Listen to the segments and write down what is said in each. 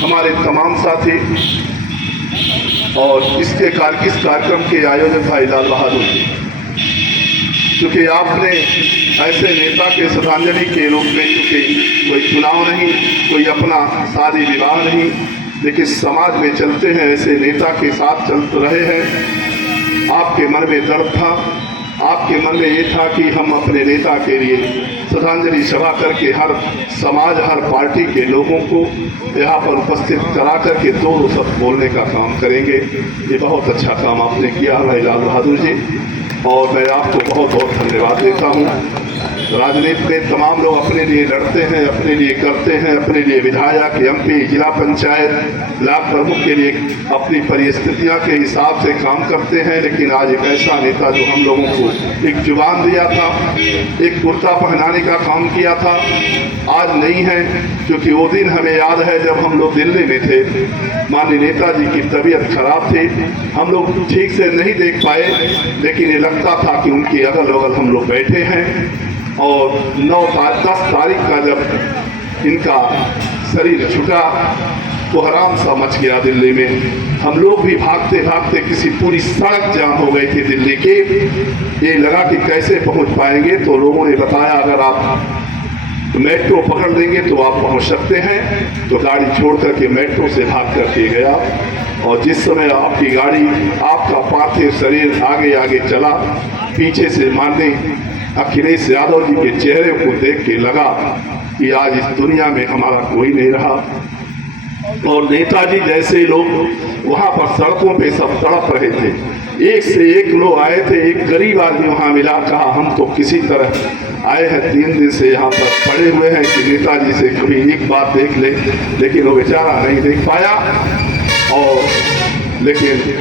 हमारे तमाम साथी और इस कार्यक्रम के आयोजक भाई लाल बहादुर जी, क्योंकि आपने ऐसे नेता के श्रद्धांजलि के रूप में, क्योंकि कोई चुनाव नहीं, कोई अपना शादी विवाह नहीं, लेकिन समाज में चलते हैं ऐसे नेता के साथ चल रहे हैं। आपके मन में दर्द था, आपके मन में ये था कि हम अपने नेता के लिए श्रद्धांजलि सभा करके हर समाज, हर पार्टी के लोगों को यहाँ पर उपस्थित करा करके दो शब्द बोलने का काम करेंगे। ये बहुत अच्छा काम आपने किया भाई लाल बहादुर जी, और मैं आपको बहुत बहुत धन्यवाद देता हूँ। राजनीति में तमाम लोग अपने लिए लड़ते हैं, अपने लिए करते हैं, अपने लिए विधायक, एमपी, जिला पंचायत, ब्लॉक प्रमुख के लिए अपनी परिस्थितियों के हिसाब से काम करते हैं। लेकिन आज एक ऐसा नेता जो हम लोगों को एक जुबान दिया था, एक कुर्ता पहनाने का काम किया था, आज नहीं है। क्योंकि वो दिन हमें याद है जब हम लोग दिल्ली में थे, माननीय नेताजी की तबीयत खराब थी, हम लोग ठीक से नहीं देख पाए, लेकिन ये लगता था कि उनके अगल बगल हम लोग बैठे हैं। और 10 तारीख का जब इनका शरीर छूटा तो हराम सा मच गया दिल्ली में। हम लोग भी भागते भागते किसी पूरी सड़क जाम हो गई थी दिल्ली की, ये लगा कि कैसे पहुंच पाएंगे। तो लोगों ने बताया अगर आप मेट्रो पकड़ लेंगे तो आप पहुंच सकते हैं। तो गाड़ी छोड़ करके मेट्रो से भाग करके गया, और जिस समय आपकी गाड़ी, आपका पार्थिव शरीर आगे आगे चला, पीछे से माननीय अखिलेश यादव जी के चेहरे को देख के लगा कि आज इस दुनिया में हमारा कोई नहीं रहा। और नेताजी जैसे लोग वहाँ पर सड़कों पे सब तड़प रहे थे, एक से एक लोग आए थे। एक गरीब आदमी वहाँ मिला, कहा हम तो किसी तरह आए हैं, 3 दिन से यहाँ पर पड़े हुए हैं कि नेताजी से कभी एक बात देख ले, लेकिन वो बेचारा नहीं देख पाया। और लेकिन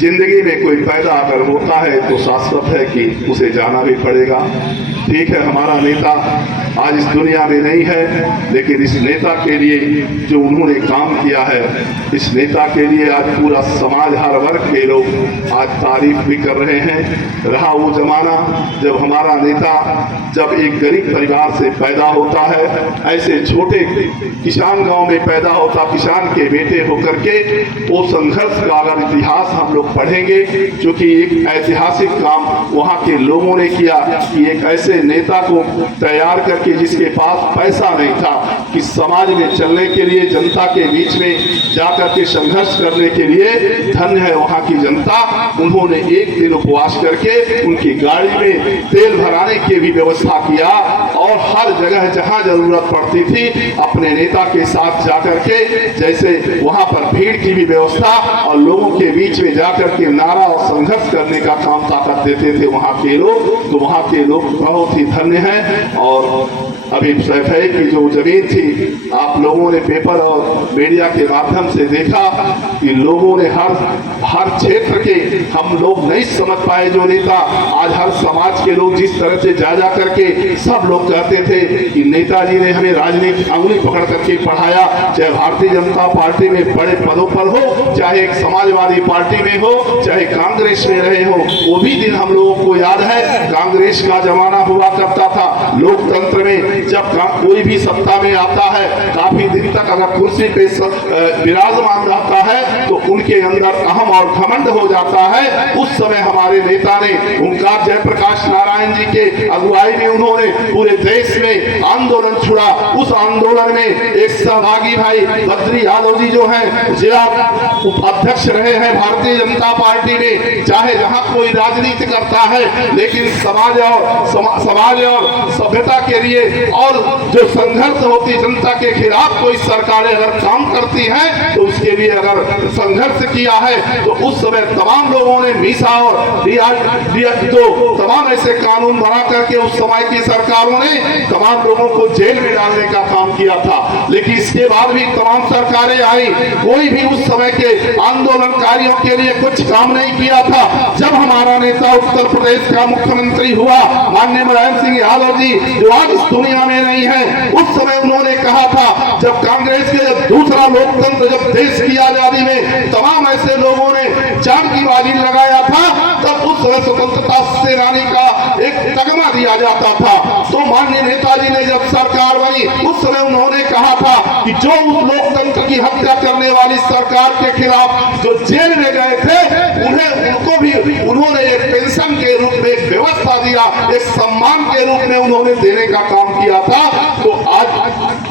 जिंदगी में कोई पैदा अगर होता है तो शाश्वत है कि उसे जाना भी पड़ेगा। ठीक है, हमारा नेता आज इस दुनिया में नहीं है, लेकिन इस नेता के लिए जो उन्होंने काम किया है, इस नेता के लिए आज पूरा समाज, हर वर्ग के लोग आज तारीफ भी कर रहे हैं। रहा वो जमाना जब हमारा नेता जब एक गरीब परिवार से पैदा होता है, ऐसे छोटे किसान गांव में पैदा होता, किसान के बेटे होकर के, वो संघर्ष का अगर इतिहास हम लोग पढ़ेंगे, क्योंकि एक ऐतिहासिक काम वहाँ के लोगों ने किया कि एक ऐसे नेता को तैयार करके, जिसके पास पैसा नहीं था, कि समाज में चलने के लिए, जनता के बीच में जाकर के संघर्ष करने के लिए, धन्य है वहाँ की जनता। उन्होंने एक दिन उपवास करके उनकी गाड़ी में तेल भराने की भी व्यवस्था किया, और हर जगह जहाँ जरूरत पड़ती थी अपने नेता के साथ जाकर के, जैसे वहाँ पर भीड़ की भी व्यवस्था और लोगों के बीच में जाकर के नारा और संघर्ष करने का काम ताकत देते थे वहाँ के लोग। तो वहाँ के लोग बहुत ही धन्य हैं। और अभी सैफई की जो जमीन थी, आप लोगों ने पेपर और मीडिया के माध्यम से देखा कि लोगों ने हर क्षेत्र के, हम लोग नहीं समझ पाए जो नेता, आज हर समाज के लोग जिस तरह से जा करके सब लोग कहते थे कि नेताजी ने हमें राजनीति अंगुली पकड़ करके पढ़ाया, चाहे भारतीय जनता पार्टी में बड़े पदों पर हो, चाहे एक समाजवादी पार्टी में हो, चाहे कांग्रेस में रहे हो। वो भी दिन हम लोगों को याद है, कांग्रेस का जमाना हुआ करता था। लोकतंत्र में जब कोई भी सत्ता में आता है, काफी दिन तक अगर कुर्सी पे विराजमान रहता है तो उनके अंदर अहम और घमंड हो जाता है। उस समय हमारे नेता ने, ओंकार जयप्रकाश नारायण जी के अगुवाई में, उन्होंने पूरे देश में आंदोलन छुड़ा। उस आंदोलन में एक सहभागी भाई बद्री यादव जी जो हैं, जिला उपाध्यक्ष रहे हैं भारतीय जनता पार्टी में। चाहे जहां कोई राजनीति करता है, लेकिन समाज और सभ्यता के लिए और जो संघर्ष होती जनता के खिलाफ कोई सरकारें अगर काम करती हैं, तो उसके लिए अगर संघर्ष किया है, तो उस समय तमाम लोगों ने मीसा और तो तमाम ऐसे कानून बना करके उस समय की सरकारों ने तमाम लोगों को जेल में डालने का काम किया था। लेकिन इसके बाद भी तमाम सरकारें आई, कोई भी उस समय के आंदोलनकारियों के लिए कुछ काम नहीं किया था। जब हमारा नेता उत्तर प्रदेश का मुख्यमंत्री हुआ, माननीय मुलायम सिंह यादव जी, जो आज इस दुनिया में नहीं है, उस समय उन्होंने कहा था, जब कांग्रेस के दूसरा लोकतंत्र, जब देश की आजादी में तमाम ऐसे लोगों ने जान की बाजी लगाया था, तब उस समय में स्वतंत्रता सेनानी का एक तगमा दिया जाता था। तो माननीय नेताजी ने जब सरकार बनी उस समय उन्होंने कहा था कि जो उस लोकतंत्र की हत्या करने वाली सरकार के खिलाफ जो जेल में गए थे उनको भी उन्होंने एक पेंशन के रूप में एक व्यवस्था दिया, एक सम्मान के रूप में उन्होंने देने का काम किया था। तो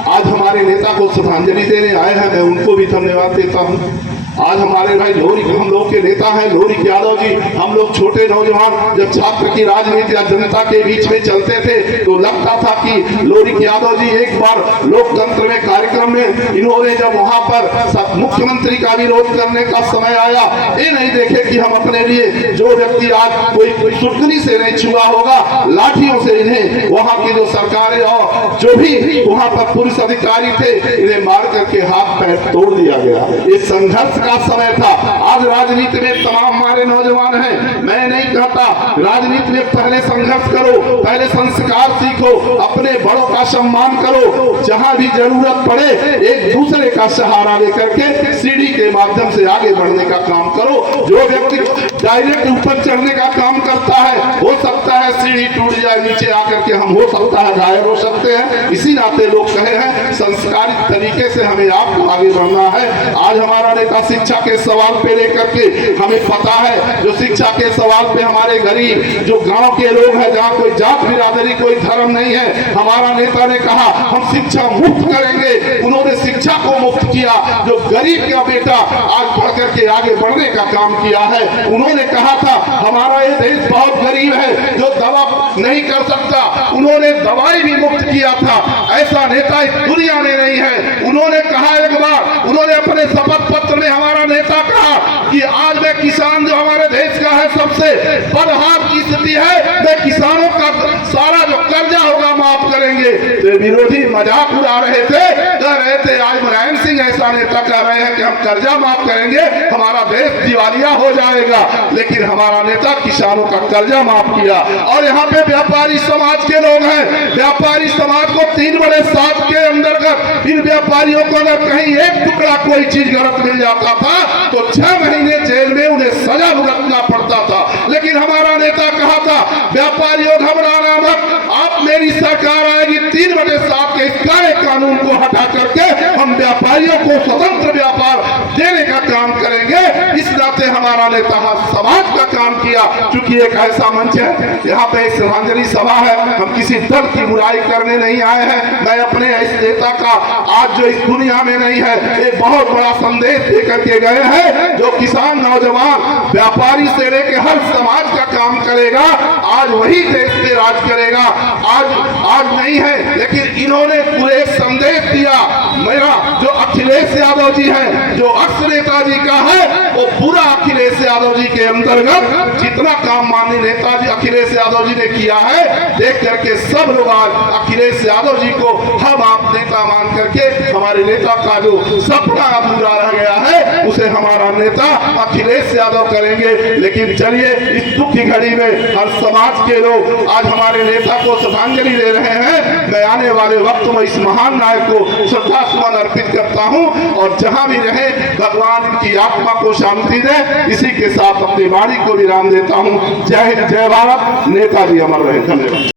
आज हमारे नेता को श्रद्धांजलि देने आए हैं, मैं उनको भी धन्यवाद देता हूँ। आज हमारे भाई लोरी हम लोग के नेता हैं लोरी यादव जी। हम लोग छोटे नौजवान जब छात्र की राजनीति या जनता के बीच में चलते थे तो लगता था कि लोरी यादव जी एक बार लोकतंत्र में कार्यक्रम में इन्होंने जब वहां पर मुख्यमंत्री का विरोध करने का समय आया, ये नहीं देखे कि हम अपने लिए जो व्यक्ति आज कोई सुर्खनी से नहीं छुआ होगा, लाठियों से इन्हें वहां की जो सरकारें और जो भी वहां पर पुलिस अधिकारी थे इन्हें मार करके हाथ पैर तोड़ दिया गया। ये संघर्ष का समय था। आज राजनीति में तमाम हमारे नौजवान हैं, मैं नहीं कहता राजनीति में पहले संघर्ष करो, पहले संस्कार सीखो, अपने बड़ों का सम्मान करो, जहां भी जरूरत पड़े एक दूसरे का सहारा लेकर के सीढ़ी के माध्यम से आगे बढ़ने का काम करो। जो व्यक्ति डायरेक्ट ऊपर चढ़ने का काम करता है हो सकता है सीढ़ी टूट जाए, नीचे आकर के हम हो सकता है घायल हो सकते हैं। इसी नाते लोग कहे हैं संस्कारित तरीके से हमें आपको आगे बढ़ना है। आज हमारा नेता शिक्षा के सवाल पे लेकर के हमें पता है, जो शिक्षा के सवाल पे हमारे गरीब जो गांव के लोग हैं जहां कोई जात बिरादरी कोई धर्म नहीं है, हमारा नेता ने कहा हम शिक्षा मुफ्त करेंगे। उन्होंने शिक्षा को मुफ्त किया। जो गरीब का बेटा आज पढ़ करके आगे बढ़ने का काम किया है। उन्होंने कहा था हमारा ये देश बहुत गरीब है जो दवा नहीं कर सकता, उन्होंने दवाई भी मुफ्त किया था। ऐसा नेता इस दुनिया में नहीं है। उन्होंने कहा एक बार, उन्होंने अपने शपथ पत्र में हमारा नेता कहा कि आज मैं किसान जो हमारे देश का है सबसे बदहाल की स्थिति है, मैं किसानों का सारा जो कर्जा होगा माफ करेंगे। तो विरोधी मजाक उड़ा रहे थे, कह रहे थे आज मुलायम सिंह ऐसा नेता कह रहे हैं कि हम कर्जा माफ करेंगे, हमारा देश दिवालिया हो जाएगा। लेकिन हमारा नेता किसानों का कर्जा माफ किया। और यहाँ पे व्यापारी समाज के लोग हैं, व्यापारी समाज को 3/7 के अंतर्गत इन व्यापारियों को अगर कहीं एक टुकड़ा कोई चीज गलत मिल जाता था तो 6 महीने जेल में उन्हें सजा भुगतना पड़ता था। लेकिन हमारा नेता कहा था व्यापारियों घबराना मत, आप मेरी सरकार आएगी 3/7 के इस काले कानून को हटा करके हम व्यापारियों को स्वतंत्र व्यापार देने का काम करेंगे। इस नाते हमारा नेता समाज का काम किया। चूंकि एक ऐसा मंच है, यहाँ पे श्रद्धांजलि सभा है, हम किसी दल की बुराई करने नहीं आए हैं। मैं अपने इस नेता का आज जो इस दुनिया में नहीं है एक बहुत बड़ा संदेश देकर के गए हैं, जो किसान नौजवान व्यापारी से लेकर हर समाज का काम करेगा, आज वही देश पे राज करेगा। आज नहीं है, लेकिन इन्होंने पूरे संदेश दिया। मेरा जो अखिलेश यादव जी है, जो अक्स नेताजी का है, वो पूरा अखिलेश यादव जी के अंतर्गत जितना काम माननीय नेताजी अखिलेश यादव जी ने किया है, देख करके सब लोग आज अखिलेश यादव जी को हम आप नेता मान करके हमारे नेता का जो सपना अधूरा रह गया है उसे हमारा नेता अखिलेश यादव करेंगे। लेकिन चलिए इस दुख की घड़ी में हर समाज के लोग आज हमारे नेता को श्रद्धांजलि दे रहे हैं। मैं आने वाले वक्त में इस महान नायक को श्रद्धा सुमन अर्पित करता हूं और जहां भी रहे भगवान इनकी आत्मा को शांति दे। इसी के साथ अपनी वाणी को विराम देता हूं। जय हिंद, जय भारत, नेताजी अमर रहे। धन्यवाद।